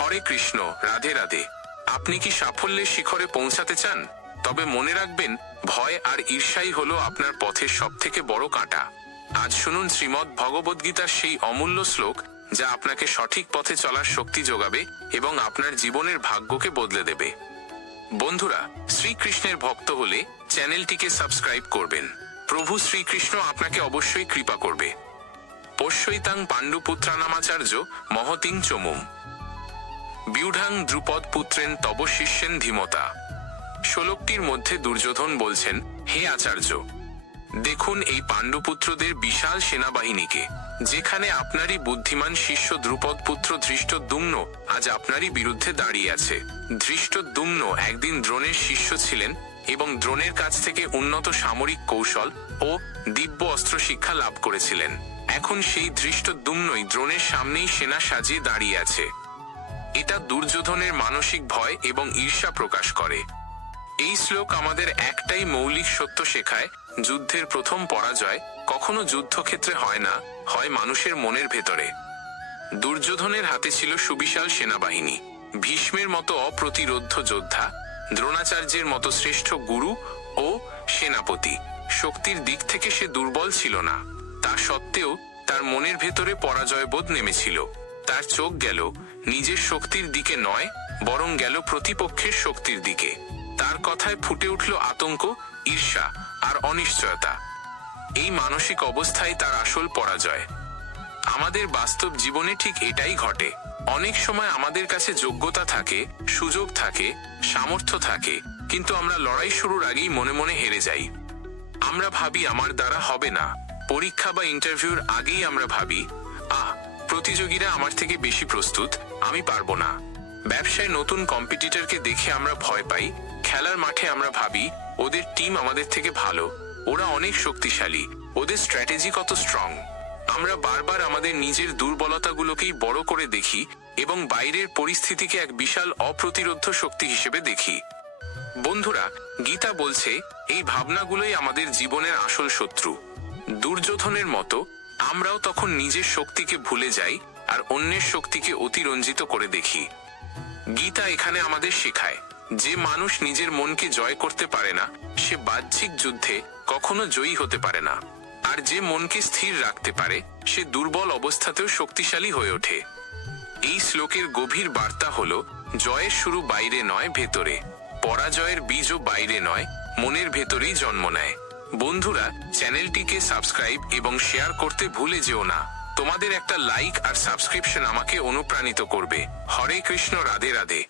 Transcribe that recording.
হরে কৃষ্ণ, রাধে রাধে। আপনি কি সাফল্যের শিখরে পৌঁছাতে চান? তবে মনে রাখবেন, ভয় আর ঈর্ষাই হলো আপনার পথের সবথেকে বড় কাঁটা। আজ শুনুন শ্রীমদ্ ভগবদ্গীতার সেই অমূল্য শ্লোক, যা আপনাকে সঠিক পথে চলার শক্তি যোগাবে এবং আপনার জীবনের ভাগ্যকে বদলে দেবে। বন্ধুরা, শ্রীকৃষ্ণের ভক্ত হলে চ্যানেলটিকে সাবস্ক্রাইব করবেন। প্রভু শ্রীকৃষ্ণ আপনাকে অবশ্যই কৃপা করবে। পশ্যৈতাং পাণ্ডুপুত্রানামাচার্য মহতিং চমুম। বিউঢাং দ্রুপদ পুত্রেন তব শিষ্যেন ধীমতা। ষোলকটির মধ্যে দুর্যোধন বলছেন, হে আচার্য, দেখুন এই পাণ্ডুপুত্রদের বিশাল সেনাবাহিনীকে, যেখানে আপনারই বুদ্ধিমান শিষ্য দ্রুপদ পুত্র ধৃষ্টদ্যুম্ন আজ আপনারই বিরুদ্ধে দাঁড়িয়ে আছে। ধৃষ্টদ্যুম্ন একদিন দ্রোণের শিষ্য ছিলেন এবং দ্রোণের কাছ থেকে উন্নত সামরিক কৌশল ও দিব্য অস্ত্র শিক্ষা লাভ করেছিলেন। এখন সেই ধৃষ্টদ্যুম্নই দ্রোণের সামনেই সেনা সাজিয়ে দাঁড়িয়ে আছে। এটা দুর্যোধনের মানসিক ভয় এবং ঈর্ষা প্রকাশ করে। এই শ্লোক আমাদের একটাই মৌলিক সত্য শেখায়, যুদ্ধের প্রথম পরাজয় কখনো যুদ্ধক্ষেত্রে হয় না, হয় মানুষের মনের ভেতরে। দুর্যোধনের হাতে ছিল সুবিশাল সেনাবাহিনী, ভীষ্মের মতো অপ্রতিরোধ্য যোদ্ধা, দ্রোণাচার্যের মতো শ্রেষ্ঠ গুরু ও সেনাপতি। শক্তির দিক থেকে সে দুর্বল ছিল না। তা সত্ত্বেও তার মনের ভেতরে পরাজয়বোধ নেমেছিল। তার চোখ গেল নিজের শক্তির দিকে নয়, বরং গেল প্রতিপক্ষের শক্তির দিকে। তার কথায় ফুটে উঠল আতঙ্ক, ঈর্ষা আর অনিশ্চয়তা। এই মানসিক অবস্থায় তার আসল পরাজয়। আমাদের বাস্তব জীবনে ঠিক এটাই ঘটে। অনেক সময় আমাদের কাছে যোগ্যতা থাকে, সুযোগ থাকে, সামর্থ্য থাকে, কিন্তু আমরা লড়াই শুরুর আগেই মনে মনে হেরে যাই। আমরা ভাবি আমার দ্বারা হবে না। পরীক্ষা বা ইন্টারভিউর আগেই আমরা ভাবি, আহ প্রতিযোগীরা আমার থেকে বেশি প্রস্তুত, আমি পারব না। ব্যবসায় নতুন কম্পিটিটরকে দেখে আমরা ভয় পাই, খেলার মাঠে আমরা ভাবি, ওদের টিম আমাদের থেকে ভালো, ওরা অনেক শক্তিশালী, ওদের স্ট্র্যাটেজি কত স্ট্রং। আমরা বারবার আমাদের নিজের দুর্বলতাগুলোকেই বড় করে দেখি এবং বাইরের পরিস্থিতিকে এক বিশাল অপ্রতিরোধ্য শক্তি হিসেবে দেখি। বন্ধুরা, গীতা বলছে, এই ভাবনাগুলোই আমাদের জীবনের আসল শত্রু। দুর্যোধনের মতো আমরাও তখন নিজের শক্তিকে ভুলে যাই আর অন্যের শক্তিকে অতিরঞ্জিত করে দেখি। গীতা এখানে আমাদের শেখায়, যে মানুষ নিজের মনকে জয় করতে পারে না, সে বাহ্যিক যুদ্ধে কখনো জয়ী হতে পারে না। আর যে মনকে স্থির রাখতে পারে, সে দুর্বল অবস্থাতেও শক্তিশালী হয়ে ওঠে। এই শ্লোকের গভীর বার্তা হল, জয়ের শুরু বাইরে নয়, ভেতরে। পরাজয়ের বীজও বাইরে নয়, মনের ভেতরেই জন্ম নেয়। বন্ধুরা, চ্যানেলটিকে সাবস্ক্রাইব এবং শেয়ার করতে ভুলে যেও না। তোমাদের একটা লাইক আর সাবস্ক্রিপশন আমাকে অনুপ্রাণিত করবে। হরে কৃষ্ণ, রাধে রাধে।